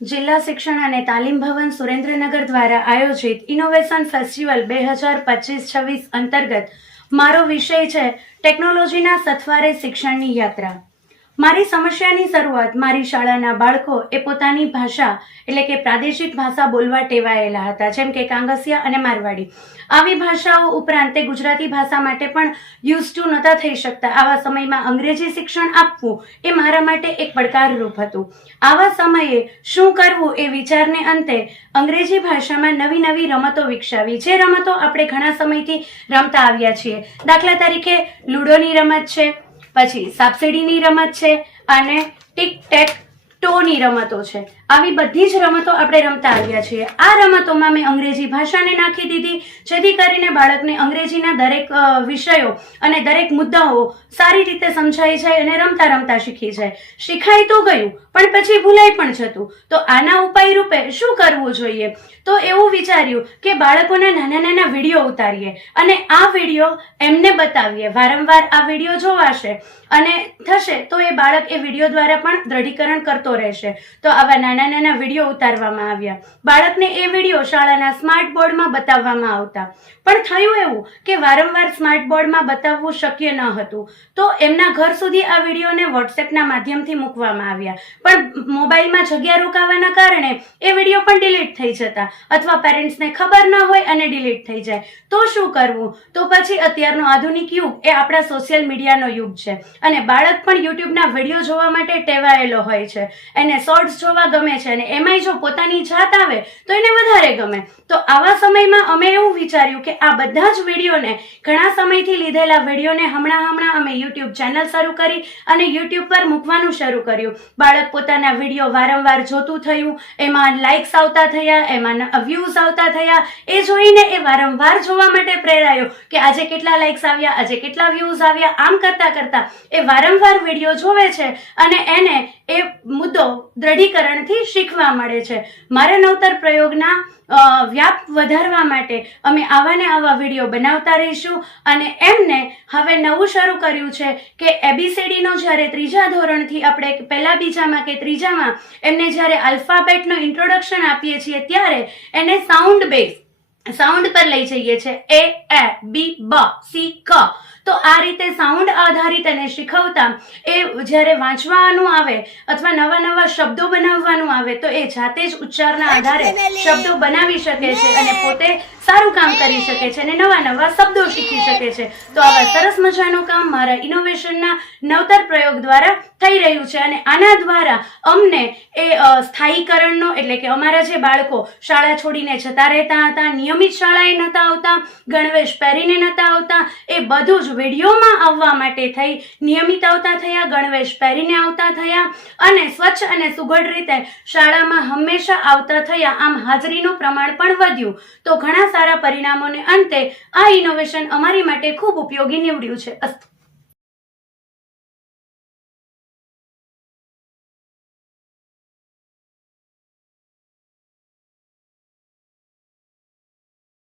જિલ્લા શિક્ષણ અને તાલીમ ભવન સુરેન્દ્રનગર દ્વારા આયોજિત ઇનોવેશન ફેસ્ટિવલ બે હજાર પચીસ છવ્વીસ અંતર્ગત મારો વિષય છે ટેકનોલોજીના સથવારે શિક્ષણની યાત્રા. મારી સમસ્યાની શરૂઆત મારી શાળાના બાળકો એ પોતાની ભાષા, એટલે કે પ્રાદેશિક ભાષા બોલવા ટેવાયેલા હતા, જેમ કે કાંગસિયા અને મારવાડી. આવી ભાષાઓ ઉપરાંત તે ગુજરાતી ભાષા માટે પણ યુઝ ટુ નહોતા થઈ શકતા. આવા સમયમાં અંગ્રેજી શિક્ષણ આપવું એ મારા માટે એક પડકારરૂપ હતું. આવા સમયે શું કરવું એ વિચારને અંતે અંગ્રેજી ભાષામાં નવી નવી રમતો વિકસાવી, જે રમતો આપણે ઘણા સમયથી રમતા આવ્યા છીએ. દાખલા તરીકે લૂડોની રમત છે પછી સાપસીડીની રમત છે અને ટીક ટેક ટોની રમતો છે. આવી બધી જ રમતો આપણે રમતા આવ્યા છીએ. આ રમતોમાં મેં અંગ્રેજી ભાષાને નાખી દીધી, જેથી કરીને બાળકને અંગ્રેજીના દરેક વિષયો અને દરેક મુદ્દાઓ સારી રીતે સમજાઈ જાય અને રમતા રમતા શીખી જાય. શીખાય તો ગયું, પણ પછી ભૂલાઈ પણ જતું. તો આના ઉપાય રૂપે શું કરવું જોઈએ? તો એવું વિચાર્યું કે બાળકોના નાના નાના વીડિયો ઉતારીએ અને આ વીડિયો એમને બતાવીએ. વારંવાર આ વીડિયો જોવાશે અને થશે તો એ બાળક એ વીડિયો દ્વારા પણ દ્રઢીકરણ કરતો રહેશે. તો આવા નાના નાના વીડિયો ઉતારવામાં આવ્યા. બાળકને એ વીડિયો શાળાના સ્માર્ટ બોર્ડમાં બતાવવામાં આવતા. પણ થયું એવું કે વારંવાર સ્માર્ટ બોર્ડમાં બતાવવું શક્ય ન હતું. તો એમના ઘર સુધી આ વિડીયોને વોટ્સએપના માધ્યમથી મૂકવામાં આવ્યા. પણ મોબાઈલમાં જગ્યા રોકાવાના કારણે એ વીડિયો પણ ડિલીટ થઈ જતા. અથવા પેરેન્ટ્સને ખબર ન હોય અને ડિલીટ થઈ જાય. તો શું કરવું? તો પછી અત્યારનો આધુનિક યુગ એ આપણા સોશિયલ મીડિયાનો યુગ છે. અને બાળક પણ યુટ્યુબના વીડિયો જોવા માટે ટેવાયેલો હોય છે. એને શોર્ટ્સ જોવા ગમે છે અને એમાંય જો પોતાની જાત આવે, તો એને વધારે ગમે. તો આવા સમયમાં અમે એવું વિચાર્યું કે આ બધા જ વિડીયોને, ઘણા સમયથી લીધેલા વિડીયોને હમણાં હમણાં અમે યુટ્યુબ ચેનલ શરૂ કરી અને યુટ્યુબ પર મૂકવાનું શરૂ કર્યું. બાળક પોતાના વીડિયો વારંવાર જોતું થયું, એમાં લાઇક્સ આવતા થયા, એમાં વ્યૂઝ આવતા થયા, એ જોઈને એ વારંવાર જોવા માટે પ્રેરાયો કે આજે કેટલા લાઇક્સ આવ્યા, આજે કેટલા વ્યૂઝ આવ્યા, આમ કરતા કરતા એ વારંવાર વીડિયો જોવે છે અને એને એ મુદ્દો દ્રઢીકરણથી શીખવા મળે છે. મારા નવતર પ્રયોગના વ્યાપ વધારવા માટે અમે આવા ને આવા વીડિયો બનાવતા રહીશું અને એમને હવે નવું શરૂ કર્યું છે કે એબીસીડીનો જ્યારે ત્રીજા ધોરણથી આપણે પહેલા બીજામાં કે ત્રીજામાં એમને જ્યારે આલ્ફાબેટનો ઇન્ટ્રોડક્શન આપીએ છીએ ત્યારે એને સાઉન્ડ બેઝ, સાઉન્ડ પર લઈ જઈએ છે. એ એ, બી, બ, સી, ક. તો આ રીતે સાઉન્ડ આધારિત એને શીખવતા એ જ્યારે વાંચવાનું આવે અથવા નવા નવા શબ્દો બનાવવાનું આવે તો એ જાતે જ ઉચ્ચારના આધારે શબ્દો બનાવી શકે છે અને પોતે સારું કામ કરી શકે છે અને નવા નવા શબ્દો શીખી શકે છે. તો આવા સરસ મજાનું કામ મારા ઇનોવેશનના નવતર પ્રયોગ દ્વારા થઈ રહ્યું છે અને આના દ્વારા અમને એ સ્થાયીકરણનો એટલે કે અમારા જે બાળકો શાળા છોડીને જતા રહેતા હતા નિયમિત શાળાએ નહોતા આવતા ગણવેશ પહેરીને નહોતા આવતા એ બધું જ વિડીયોમાં આવવા માટે થઈ નિયમિત આવતા થયા, ગણવેશ પહેરીને આવતા થયા અને સ્વચ્છ અને સુઘડ રીતે શાળામાં હંમેશા આવતા થયા. આમ હાજરીનું પ્રમાણ પણ વધ્યું. તો ઘણા સારા પરિણામોને અંતે આ ઇનોવેશન અમારી માટે ખૂબ ઉપયોગી નીવડ્યું છે. અસ્તુ